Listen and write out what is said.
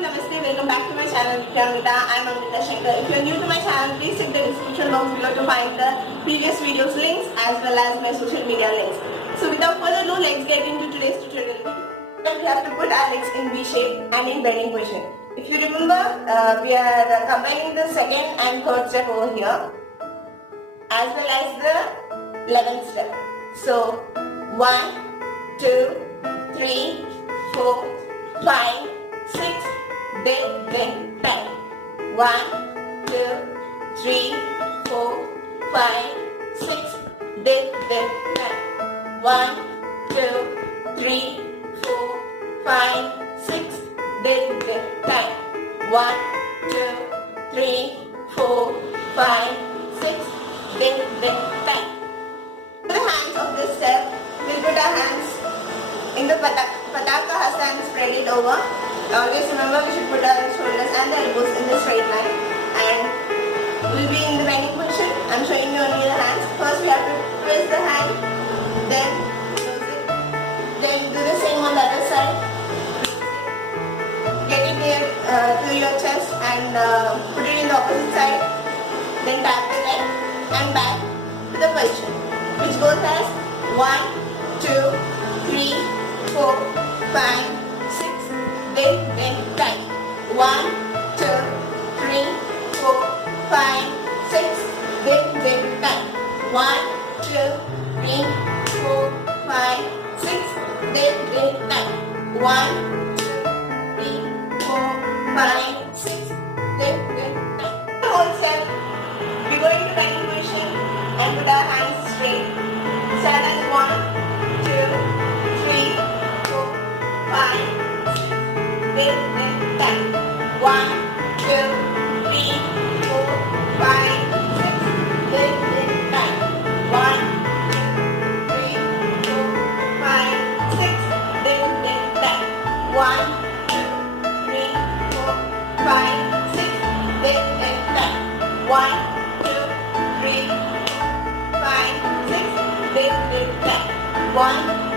Namaste, welcome back to my channel Nruthyamrutha. I am Amrutha Sankar. If you are new to my channel, please check the description box below to find the previous videos links as well as my social media links. So without further ado, let's get into today's tutorial video. We have to put our legs in V shape and in bending position. If you remember, we are combining the second and third step over here as well as the 11th step. So 1, 2, 3, 4, 5, 6, then 10. 1, 2, 3, 4, 5, 6, then 10. 1, 2, 3, 4, 5, 6, then 10. 1, 2, 3, 4, 5, 6, then 10. The hands of this step, we'll put our hands in the pataka hasta and spread it over. Always remember we should put our shoulders and the elbows in the straight line, and we'll be in the bending position. I'm showing you only the hands. First we have to twist the hand, then close it, then do the same on the other side. Get it near to your chest and put it in the opposite side, then tap the leg and back to the position, which goes as 1, 2, 3, 4, 5, 6, then 10. 1, 2, 3, 4, 5, 6, then 10. 1, 2, 3, 4, 5, 6, then 10. 1, 2, 3, 4, 5, 6, then 10. The whole step, we go into bending position and put our hands straight. Start as 1, 2, 3, 4, 5, 6, then 10. 1, 2, 3, 4, 5, 6, then 10. 1, 2, 3, 4, 5, 6, then 10. 1, 2, 3, 4, 5, 6, then 10. 1, 2, 3, 4, 5, 6, then 10. 1,